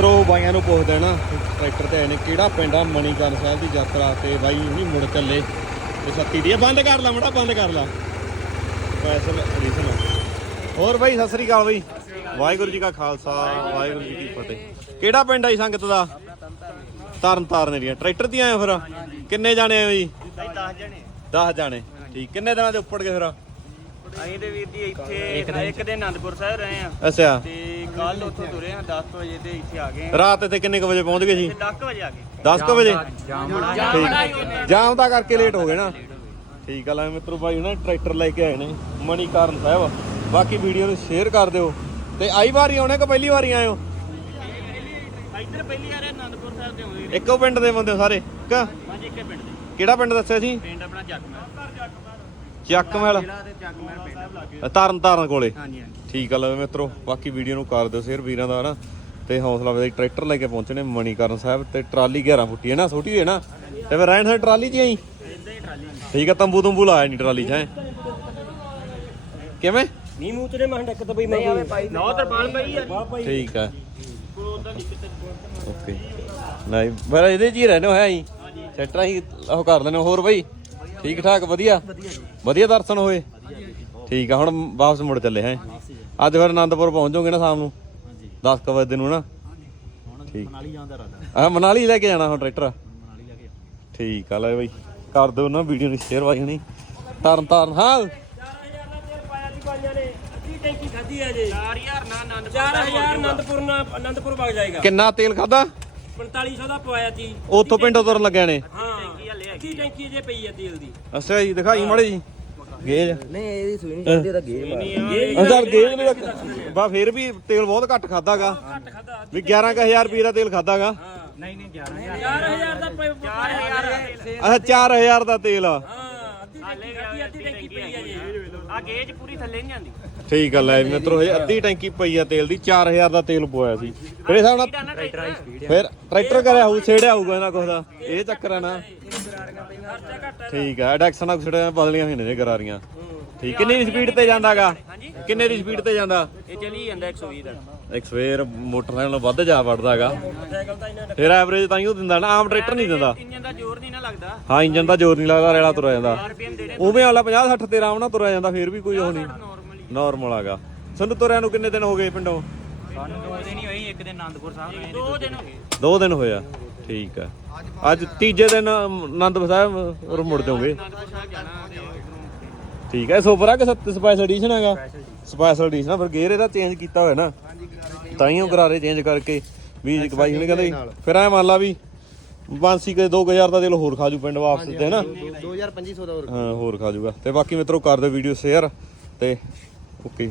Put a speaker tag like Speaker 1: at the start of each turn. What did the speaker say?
Speaker 1: ਤਰੋ ਬਾਈਆਂ ਨੂੰ ਪੁੱਛਦੇ ਨਾ ਟਰੈਕਟਰ ਤੇ ਆਏ ਨੇ ਕਿਹੜਾ ਪਿੰਡ ਆ? ਮਣੀਕਰਨ ਸਾਹਿਬ ਦੀ ਯਾਤਰਾ ਤੇ ਬਾਈ ਹੁਣੀ ਮੁੜ ਚੱਲੇ। ਤੇ ਸੱਤੀ ਦੀ ਆ, ਬੰਦ ਕਰ ਲਾ ਮੜਾ ਬੰਦ ਕਰ ਲਾ। ਫੈਸਲ ਐਡੀਸ਼ਨ ਹੋਰ ਬਾਈ ਸਤਿ ਸ੍ਰੀ ਅਕਾਲ ਬਾਈ। ਵਾਹਿਗੁਰੂ ਜੀ ਕਾ ਖਾਲਸਾ ਵਾਹਿਗੁਰੂ ਜੀ ਕੀ ਫਤਿਹ। ਕਿਹੜਾ ਪਿੰਡ ਆਈ ਸੰਗਤ ਦਾ? ਤਰਨ ਤਾਰਨ ਏਰੀਆ ਟਰੈਕਟਰ ਤੇ ਆਏ ਫਿਰ? ਕਿੰਨੇ ਜਾਣੇ ਹੋ ਜੀ?
Speaker 2: ਭਾਈ 10 ਜਣੇ।
Speaker 1: 10 ਜਾਣੇ। ਠੀਕ ਕਿੰਨੇ ਦਿਨਾਂ ਦੇ ਉੱਪਰ ਗਏ ਫਿਰ?
Speaker 2: ਅਸੀਂ ਤੇ ਵੀਰ ਜੀ ਇੱਥੇ ਇੱਕ ਦਿਨ ਆਨੰਦਪੁਰ ਸਾਹਿਬ ਰਹੇ ਆ
Speaker 1: ਅੱਛਾ।
Speaker 2: ਤੇ ਕੱਲ ਉੱਥੋਂ ਤੁਰੇ ਆ 10 ਵਜੇ ਤੇ ਇੱਥੇ ਆ ਗਏ
Speaker 1: ਰਾਤ ਇੱਥੇ ਕਿੰਨੇ ਕੁ ਵਜੇ ਪਹੁੰਚ ਗਏ ਜੀ?
Speaker 2: ਤੇ 10 ਵਜੇ ਆ ਗਏ।
Speaker 1: 10 ਕੁ ਵਜੇ? ਠੀਕ। ਜਾਮ ਦਾ ਕਰਕੇ ਲੇਟ ਹੋ ਗਏ ਨਾ। ਠੀਕ ਆ ਲੈ ਮਿੱਤਰੋ ਬਾਈ ਨਾ ਟਰੈਕਟਰ ਲੈ ਕੇ ਆਏ ਨੇ ਮਣੀਕਰਨ ਸਾਹਿਬ। ਬਾਕੀ ਵੀਡੀਓ ਨੂੰ ਸ਼ੇਅਰ ਕਰ ਦਿਓ। ਤੇ ਆਈ ਵਾਰੀ ਆਉਣੇ ਕਿ ਪਹਿਲੀ ਵਾਰੀ ਆਏ ਹੋ?
Speaker 2: ਇੱਧਰ ਪਹਿਲੀ ਵਾਰ ਆਨੰਦਪੁਰ ਸਾਹਿਬ ਤੇ ਆਉਂਦੇ
Speaker 1: ਇੱਕੋ ਪਿੰਡ ਦੇ ਬੰਦੇ ਸਾਰੇ? ਇੱਕ?
Speaker 2: ਹਾਂਜੀ ਇੱਕੇ ਪਿੰਡ ਦੇ।
Speaker 1: ਕਿਹੜਾ ਪਿੰਡ ਦੱਸਿਆ ਸੀ?
Speaker 2: ਪਿੰਡ ਆਪਣਾ ਜਗਮਹਿਲ
Speaker 1: ਚੱਕਮਹਿਲ
Speaker 2: ਜ਼ਿਲ੍ਹਾ ਤੇ ਜਗਮਹਿਲ ਪਿੰਡ
Speaker 1: ਤਰਨ ਤਾਰਨ ਕੋਲੇ।
Speaker 2: ਹਾਂਜੀ ਹਾਂਜੀ।
Speaker 1: ਠੀਕ ਆ ਲੈ ਮਿੱਤਰੋ ਬਾਕੀ ਵੀਡੀਓ ਨੂੰ ਕਰ ਦਿਓ ਸ਼ੇਅਰ ਵੀਰਾਂ ਦਾ ਨਾ ਤੇ ਹੌਸਲਾ ਵਧਾਈ ਟਰੈਕਟਰ ਲੈ ਕੇ ਪਹੁੰਚੇ ਨੇ ਮਣੀਕਰਨ ਸਾਹਿਬ ਤੇ ਟਰਾਲੀ 11 ਫੁੱਟੀ ਹੈ ਨਾ ਛੋਟੀ ਹੈ ਨਾ। ਤੇ ਫਿਰ ਰਹਿਣ ਸਾਡੀ ਟਰਾਲੀ 'ਚ ਹੀ ਆਈ
Speaker 2: ਇੱਦਾਂ ਹੀ ਟਰਾਲੀ
Speaker 1: ਠੀਕ ਆ ਤੰਬੂ ਤੰਬੂ ਲਾਇਆ ਨਹੀਂ ਟਰਾਲੀ 'ਚ ਹੈ। ਕਿਵੇਂ?
Speaker 2: ਮੀਂਹ ਮੂੰਹ ਤੇ ਮੈਂ ਡੱਕ ਤਾਂ ਬਈ ਮੈਂ ਨੌ ਤਰਪਾਲ ਪਈ ਆ।
Speaker 1: ਠੀਕ ਆ।
Speaker 2: ਉਹਦਾ ਨਹੀਂ ਕਿਤੇ
Speaker 1: ਓਕੇ। ਨਹੀਂ ਪਰ ਇਹਦੇ 'ਚ ਹੀ ਰਹਿਣੇ ਹੋਇਆ ਹੀ ਸੈਟਰ ਹੀ ਉਹ ਕਰ ਲੈਣੇ ਹੋਰ ਬਈ? ਠੀਕ ਠਾਕ ਵਧੀਆ? ਵਧੀਆ ਦਰਸ਼ਨ ਹੋਏ? ਠੀਕ ਆ ਹੁਣ ਵਾਪਸ ਮੁੜ ਚੱਲੇ ਹੈ। ਅੱਜ ਫਿਰ ਆਨੰਦਪੁਰ ਪਹੁੰਚ ਜਾਓਗੇ ਨਾ ਸ਼ਾਮ ਨੂੰ? 10 ਕੁ ਵਜੇ ਨੂੰ ਨਾ? ਠੀਕ।
Speaker 2: ਮਨਾਲੀ ਜਾਂਦਾ ਰਹਾ
Speaker 1: ਆ ਮਨਾਲੀ ਲੈ ਕੇ ਜਾਣਾ ਹੁਣ ਟਰੈਕਟਰ?
Speaker 2: ਮਨਾਲੀ ਲੈ ਕੇ
Speaker 1: ਠੀਕ ਆ ਲੈ ਬਈ। ਕਰ ਦਿਓ ਨਾ ਵੀਡੀਓ ਨੂੰ ਸ਼ੇਅਰ ਵਾਈ ਹਣੀ। ਤਰਨ ਤਾਰਨ ਹਾਂ।
Speaker 2: 4000 ਨਾ ਆਨੰਦਪੁਰ
Speaker 3: 4000 ਆਨੰਦਪੁਰ ਨਾਲ ਆਨੰਦਪੁਰ ਵਗ ਜਾਏਗਾ।
Speaker 1: ਕਿੰਨਾ ਤੇਲ ਖਾਦਾ
Speaker 3: 4500 ਦਾ ਪਵਾਇਆ ਜੀ
Speaker 1: ਉੱਥੋਂ ਪਿੰਡੋਂ ਤੁਰਨ ਲੱਗਿਆ ਨੇ?
Speaker 3: ਹਾਂ। ਕੀ ਟੈਂਕੀ ਜੇ ਪਈ ਹੈ ਤੇਲ ਦੀ?
Speaker 1: ਅੱਛਾ ਜੀ ਦਿਖਾਈ ਮਾੜੇ ਜੀ। ਗੇਜ।
Speaker 4: ਨਹੀਂ ਇਹਦੀ ਸੂਈ ਨਹੀਂ ਚੱਲਦੀ
Speaker 1: ਅੰਦਰ ਗੇਜ ਨਹੀਂ ਬਾ ਫਿਰ ਵੀ ਤੇਲ ਬਹੁਤ ਘੱਟ ਖਾਦਾਗਾ ਵੀ 11000 ਰੁਪਏ ਦਾ ਤੇਲ ਖਾਦਾਗਾ
Speaker 2: ਨਹੀਂ ਨਹੀਂ 11000
Speaker 3: 4000 ਦਾ ਪ- ਪਵਾਇਆ
Speaker 1: ਅੱਛਾ 4000 ਦਾ ਤੇਲ ਆ।
Speaker 3: ਹਾਂ ਅੱਧੀ ਟੈਂਕੀ ਅੱਧੀ ਅੱਧੀ ਟੈਂਕੀ ਪਈ ਹੈ ਜੀ।
Speaker 2: ਆ ਗੇਜ ਪੂਰੀ ਥੱਲੇ ਨਹੀਂ ਜਾਂਦੀ।
Speaker 1: ਠੀਕ ਆ ਲੈ ਮਿੱਤਰੋ ਇਹ ਅੱਧੀ ਟੈਂਕੀ ਪਈ ਆ ਤੇਲ ਦੀ 4000 ਦਾ ਤੇਲ ਪਵਾਇਆ ਸੀ। ਫਿਰ ਇਹ ਹਿਸਾਬ ਨਾਲ ਫਿਰ ਟਰੈਕਟਰ ਕਰਿਆ ਹੋਊ ਛੇੜਿਆ ਹੋਊਗਾ ਇਹਨਾਂ ਕੁਛ ਦਾ। ਇਹ ਚੱਕਰ ਆ ਨਾ।
Speaker 3: ਖਰਚਾ ਘੱਟ ਹੈ
Speaker 1: ਠੀਕ ਆ ਡੈਕਸਨਾਂ ਕੁਛੜੀਆਂ ਬਦਲੀਆਂ ਹੋਈਆਂ ਨੇ ਗਰਾਰੀਆਂ। ਠੀਕ ਕਿੰਨੀ ਸਪੀਡ ਤੇ ਜਾਂਦਾਗਾ? ਕਿੰਨੇ ਦੀ ਸਪੀਡ ਤੇ ਜਾਂਦਾ?
Speaker 2: ਇਹ ਚਲੀ ਜਾਂਦਾ 120 ਦਾ।
Speaker 1: ਐਕਸਵੇਰ ਮੋਟਰਸਾਈਕਲ ਨਾਲੋਂ ਵੱਧ ਜਾ ਵੜਦਾਗਾ।
Speaker 3: ਸਾਈਕਲ ਤਾਂ ਇਹਨਾਂ
Speaker 1: ਫਿਰ ਐਵਰੇਜ ਤਾਂ ਹੀ ਉਹ ਦਿੰਦਾ ਨਾ ਆਮ ਟਰੈਕਟਰ ਨਹੀਂ ਦਿੰਦਾ।
Speaker 2: ਇੰਜਨ ਦਾ ਜ਼ੋਰ ਨਹੀਂ ਨਾ ਲੱਗਦਾ।
Speaker 1: ਹਾਂ ਇੰਜਨ ਦਾ ਜ਼ੋਰ ਨਹੀਂ ਲੱਗਦਾ ਰੇਲਾ ਤੁਰਿਆ ਜਾਂਦਾ।
Speaker 2: ਆਰਪੀਐਮ ਦੇ
Speaker 1: ਉਵੇਂ ਵਾਲਾ 50 60 ਤੇ ਆਰਾਮ ਨਾਲ ਤੁਰਿਆ ਜਾਂਦਾ ਫਿਰ ਵੀ ਕੋਈ ਉਹ ਨਹੀਂ।
Speaker 2: ਨਾਰਮਲੀ
Speaker 1: ਨਾਰਮਲ ਆਗਾ। ਸਾਨੂੰ ਤੁਰਿਆ ਨੂੰ ਕਿੰਨੇ ਦਿਨ ਹੋ ਗਏ ਪਿੰਡੋਂ?
Speaker 2: ਸਾਨੂੰ ਦੋ ਦਿਨ ਹੀ ਹੋਈ ਇੱਕ ਦਿਨ ਆਨੰਦਪੁਰ ਸਾਹਿਬ ਗਏ ਦੋ ਦਿਨ ਹੋ ਗਏ।
Speaker 1: ਦੋ ਦਿਨ ਹੋਇਆ ਠੀਕ ਆ। ਅੱਜ ਤੀਜੇ ਦਿਨ ਆਨੰਦਪੁਰ ਸਾਹਿਬ ਉਰ ਮੁੜ ਜਾਓਗੇ। ਠੀਕ ਹੈ ਸੋਪਰਾ ਕਿ ਸਪੈਸ਼ਲ ਐਡੀਸ਼ਨ ਹੈਗਾ? ਸਪੈਸ਼ਲ ਐਡੀਸ਼ਨ ਆ ਫਿਰ ਗੇਅਰ ਇਹਦਾ ਚੇਂਜ ਕੀਤਾ ਹੋਇਆ ਨਾ। ਤਾਂ ਹੀ ਉਹ ਗਰਾਰੇ ਚੇਂਜ ਕਰਕੇ ਵੀ ਇੱਕ ਬਾਈ ਨੇ ਕਹਿੰਦੇ ਫਿਰ ਐ ਮੰਨ ਲਾ ਵੀ ਬਾਂਸੀ ਕੇ 2000 ਦਾ ਦਿਲ ਹੋਰ ਖਾਜੂ ਪਿੰਡ ਵਾਪਸ ਤੇ ਨਾ?
Speaker 4: 2500 ਦਾ ਹੋਰ
Speaker 1: ਹਾਂ ਹੋਰ ਖਾਜੂਗਾ ਤੇ ਬਾਕੀ ਮਿੱਤਰੋ ਕਰ ਦਿਓ ਵੀਡੀਓ ਸ਼ੇਅਰ ਤੇ ਓਕੇ